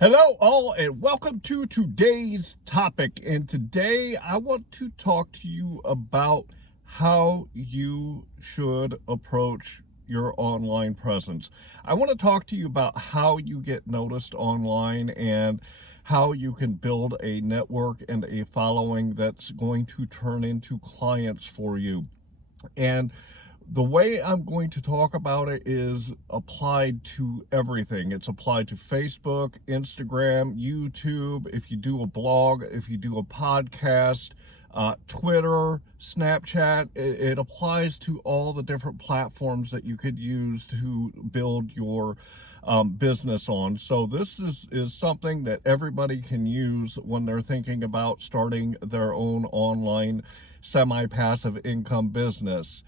Hello, all, and welcome to today's topic. And today I want to talk to you about how you should approach your online presence. I want to talk to you about how you get noticed online and how you can build a network and a following that's going to turn into clients for you. And the way I'm going to talk about it is applied to everything. It's applied to Facebook, Instagram, YouTube, if you do a blog, if you do a podcast, Twitter, Snapchat. It applies to all the different platforms that you could use to build your business on. So this is something that everybody can use when they're thinking about starting their own online semi-passive income business.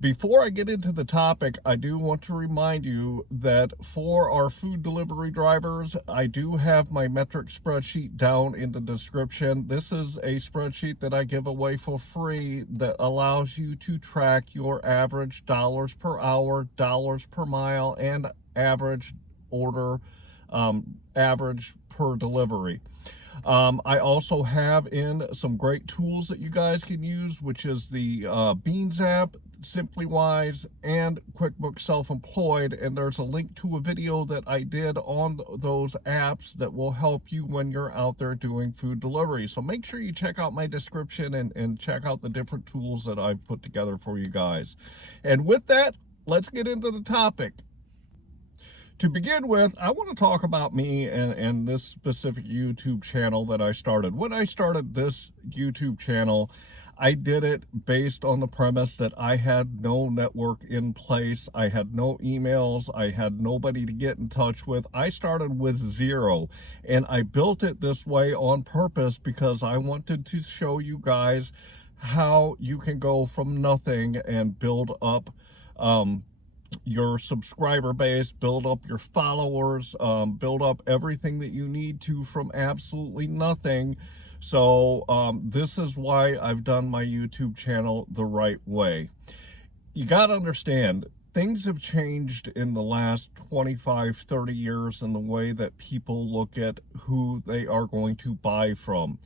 Before I get into the topic, I do want to remind you that for our food delivery drivers, I do have my metric spreadsheet down in the description. This is a spreadsheet that I give away for free that allows you to track your average dollars per hour, dollars per mile, and average order, average per delivery. I also have in some great tools that you guys can use, which is the Beans app, SimplyWise, and QuickBooks Self-Employed. And there's a link to a video that I did on those apps that will help you when you're out there doing food delivery. So make sure you check out my description and check out the different tools that I've put together for you guys. And with that, let's get into the topic. To begin with, I want to talk about me and this specific YouTube channel that I started. When I started this YouTube channel, I did it based on the premise that I had no network in place. I had no emails. I had nobody to get in touch with. I started with zero, and I built it this way on purpose because I wanted to show you guys how you can go from nothing and build up your subscriber base, build up your followers, build up everything that you need to from absolutely nothing. So this is why I've done my YouTube channel the right way. You got to understand, things have changed in the last 25, 30 years in the way that people look at who they are going to buy from.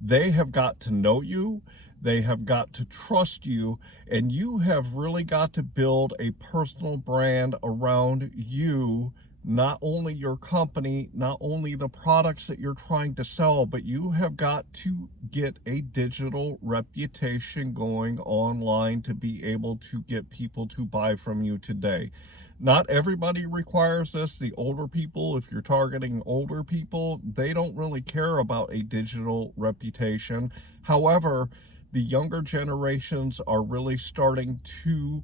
They have got to know you, they have got to trust you, and you have really got to build a personal brand around you, not only your company, not only the products that you're trying to sell, but you have got to get a digital reputation going online to be able to get people to buy from you today. Not everybody requires this. The older people, if you're targeting older people, they don't really care about a digital reputation. However, the younger generations are really starting to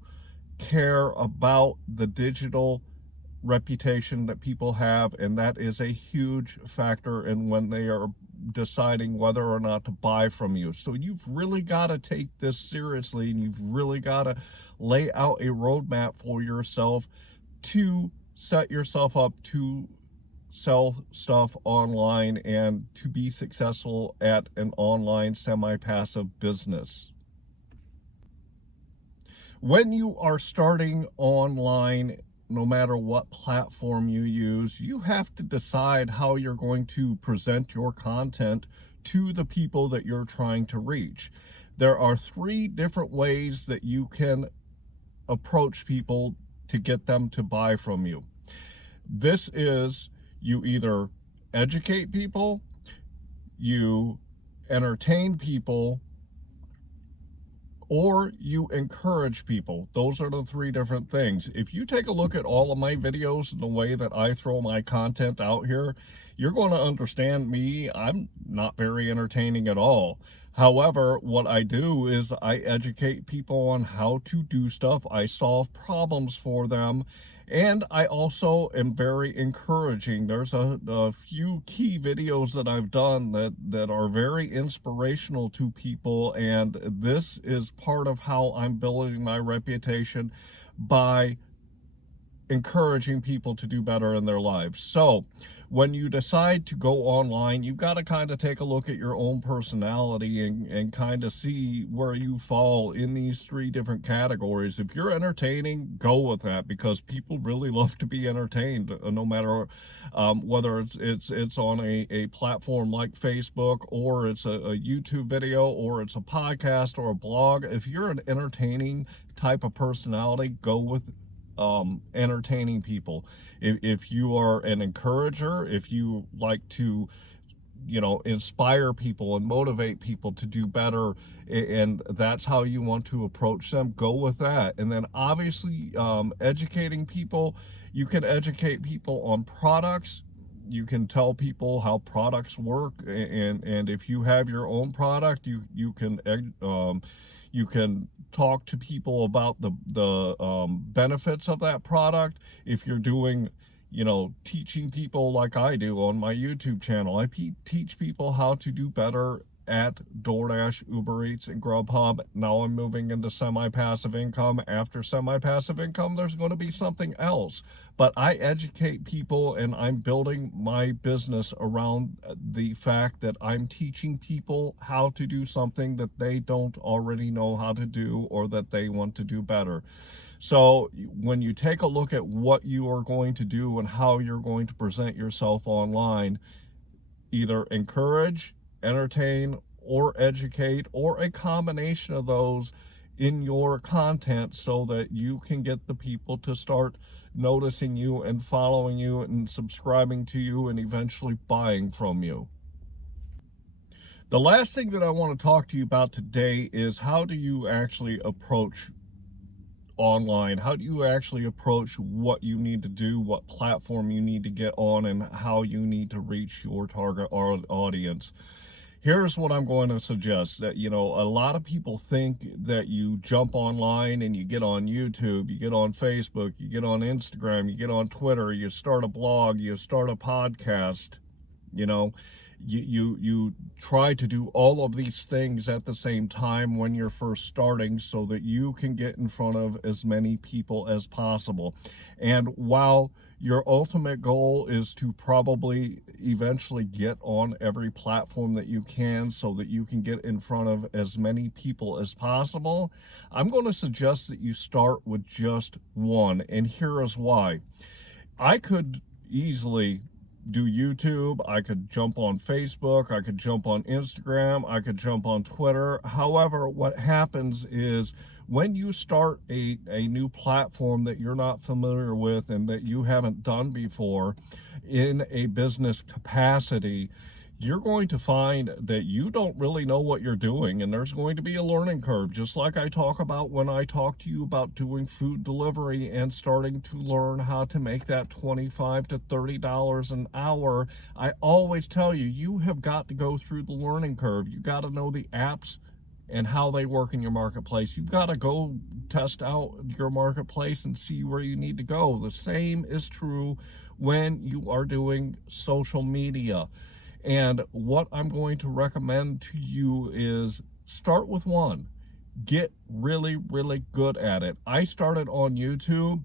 care about the digital reputation that people have, and that is a huge factor in when they are deciding whether or not to buy from you. So you've really got to take this seriously, and you've really got to lay out a roadmap for yourself to set yourself up to sell stuff online and to be successful at an online semi-passive business. When you are starting online, no matter what platform you use, you have to decide how you're going to present your content to the people that you're trying to reach. There are 3 different ways that you can approach people to get them to buy from you. This is, you either educate people, you entertain people, or you encourage people. Those are the 3 different things. If you take a look at all of my videos and the way that I throw my content out here, you're going to understand me. I'm not very entertaining at all. However, what I do is I educate people on how to do stuff. I solve problems for them. And I also am very encouraging. There's a few key videos that I've done that are very inspirational to people, and this is part of how I'm building my reputation by encouraging people to do better in their lives. So when you decide to go online, you've got to kind of take a look at your own personality and kind of see where you fall in these three different categories. If you're entertaining, go with that, because people really love to be entertained, no matter whether it's on a platform like Facebook, or it's a YouTube video, or it's a podcast or a blog. If you're an entertaining type of personality, go with entertaining people. If you are an encourager, if you like to, inspire people and motivate people to do better, and that's how you want to approach them, go with that. And then obviously, educating people, you can educate people on products. You can tell people how products work, and if you have your own product, you can talk to people about the benefits of that product. If you're doing, teaching people like I do on my YouTube channel, I teach people how to do better at DoorDash, Uber Eats, and Grubhub. Now I'm moving into semi-passive income. After semi-passive income, there's going to be something else. But I educate people, and I'm building my business around the fact that I'm teaching people how to do something that they don't already know how to do, or that they want to do better. So when you take a look at what you are going to do and how you're going to present yourself online, either encourage, entertain, or educate, or a combination of those in your content, so that you can get the people to start noticing you and following you and subscribing to you and eventually buying from you. The last thing that I want to talk to you about today is, how do you actually approach online? How do you actually approach what you need to do, what platform you need to get on, and how you need to reach your target audience? Here's what I'm going to suggest. That, a lot of people think that you jump online and you get on YouTube, you get on Facebook, you get on Instagram, you get on Twitter, you start a blog, you start a podcast, you try to do all of these things at the same time when you're first starting, so that you can get in front of as many people as possible. And while your ultimate goal is to probably eventually get on every platform that you can, so that you can get in front of as many people as possible, I'm going to suggest that you start with just one. And here is why. I could easily do YouTube, I could jump on Facebook, I could jump on Instagram, I could jump on Twitter. However, what happens is, when you start a new platform that you're not familiar with and that you haven't done before in a business capacity, you're going to find that you don't really know what you're doing, and there's going to be a learning curve, just like I talk about when I talk to you about doing food delivery and starting to learn how to make that $25 to $30 an hour. I always tell you, you have got to go through the learning curve. You got to know the apps and how they work in your marketplace. You've got to go test out your marketplace and see where you need to go. The same is true when you are doing social media. And what I'm going to recommend to you is, start with one. Get really, really good at it. I started on YouTube.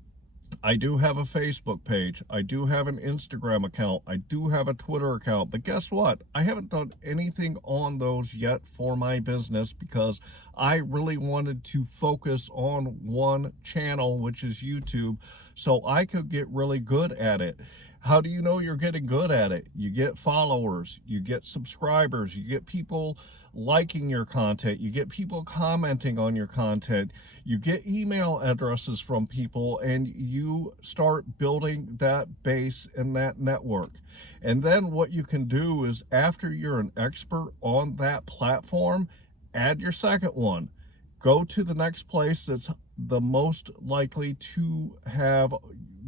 I do have a Facebook page. I do have an Instagram account. I do have a Twitter account. But guess what? I haven't done anything on those yet for my business, because I really wanted to focus on one channel, which is YouTube, so I could get really good at it. How do you know you're getting good at it? You get followers, you get subscribers, you get people liking your content, you get people commenting on your content, you get email addresses from people, and you start building that base and that network. And then what you can do is, after you're an expert on that platform, add your second one. Go to the next place that's the most likely to have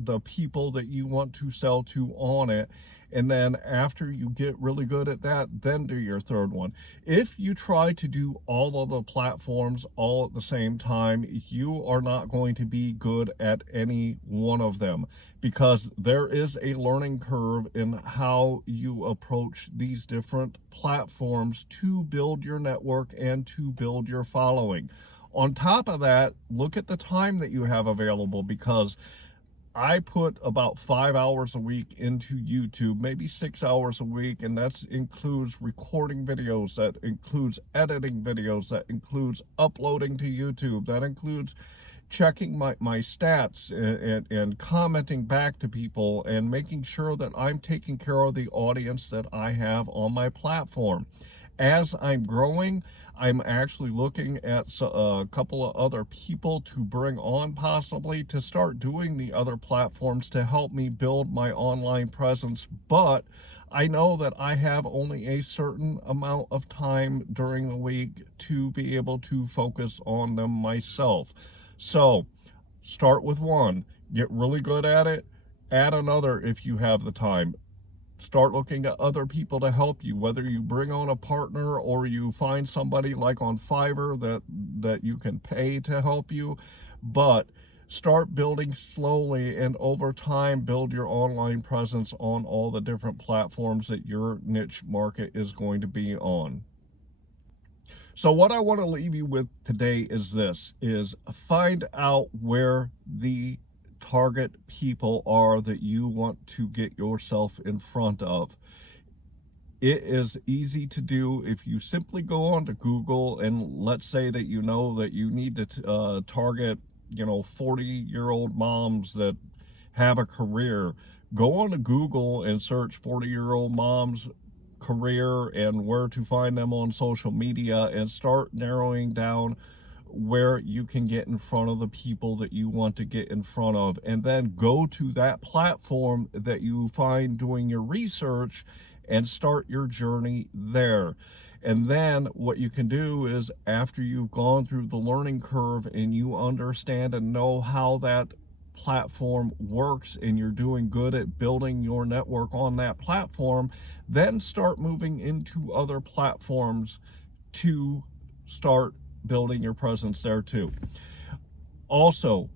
the people that you want to sell to on it. And then after you get really good at that, then do your third one. If you try to do all of the platforms all at the same time, you are not going to be good at any one of them, because there is a learning curve in how you approach these different platforms to build your network and to build your following. On top of that, look at the time that you have available, because I put about 5 hours a week into YouTube, maybe 6 hours a week, and that includes recording videos, that includes editing videos, that includes uploading to YouTube, that includes checking my stats and commenting back to people and making sure that I'm taking care of the audience that I have on my platform. As I'm growing, I'm actually looking at a couple of other people to bring on, possibly to start doing the other platforms to help me build my online presence. But I know that I have only a certain amount of time during the week to be able to focus on them myself. So start with one, get really good at it, add another if you have the time. Start looking at other people to help you, whether you bring on a partner or you find somebody like on Fiverr that you can pay to help you. But start building slowly, and over time build your online presence on all the different platforms that your niche market is going to be on. So what I want to leave you with today is this, is find out where the target people are that you want to get yourself in front of. It is easy to do if you simply go onto Google, and let's say that you know that you need to target 40-year-old moms that have a career. Go on to Google and search 40-year-old moms career and where to find them on social media, and start narrowing down where you can get in front of the people that you want to get in front of, and then go to that platform that you find doing your research and start your journey there. And then what you can do is, after you've gone through the learning curve and you understand and know how that platform works and you're doing good at building your network on that platform, then start moving into other platforms to start building your presence there too. Also,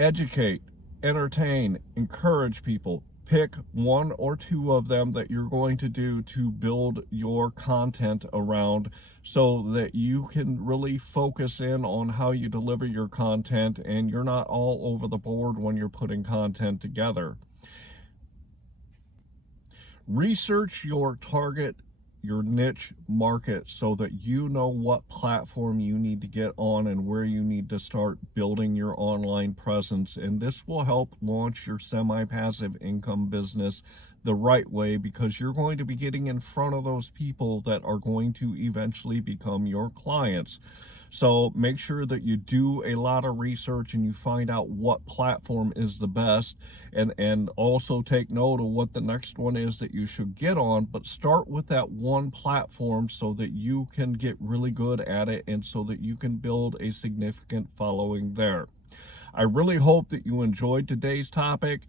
educate, entertain, encourage people. Pick one or two of them that you're going to do to build your content around, so that you can really focus in on how you deliver your content and you're not all over the board when you're putting content together. Research your target, your niche market, so that you know what platform you need to get on and where you need to start building your online presence. And this will help launch your semi-passive income business the right way, because you're going to be getting in front of those people that are going to eventually become your clients. So make sure that you do a lot of research and you find out what platform is the best, and also take note of what the next one is that you should get on. But start with that one platform so that you can get really good at it, and so that you can build a significant following there. I really hope that you enjoyed today's topic.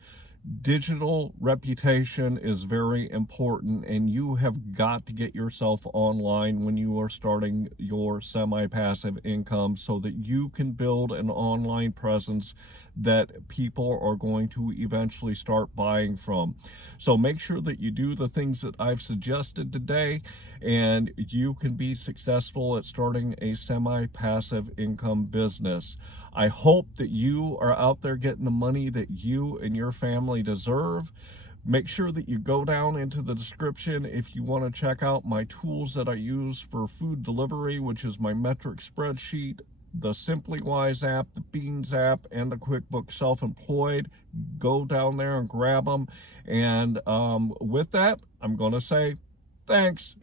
Digital reputation is very important, and you have got to get yourself online when you are starting your semi-passive income, so that you can build an online presence that people are going to eventually start buying from. So make sure that you do the things that I've suggested today, and you can be successful at starting a semi-passive income business. I hope that you are out there getting the money that you and your family deserve. Make sure that you go down into the description if you want to check out my tools that I use for food delivery, which is my metric spreadsheet, the SimplyWise app, the Beans app, and the QuickBooks Self-Employed. Go down there and grab them. And with that, I'm going to say thanks.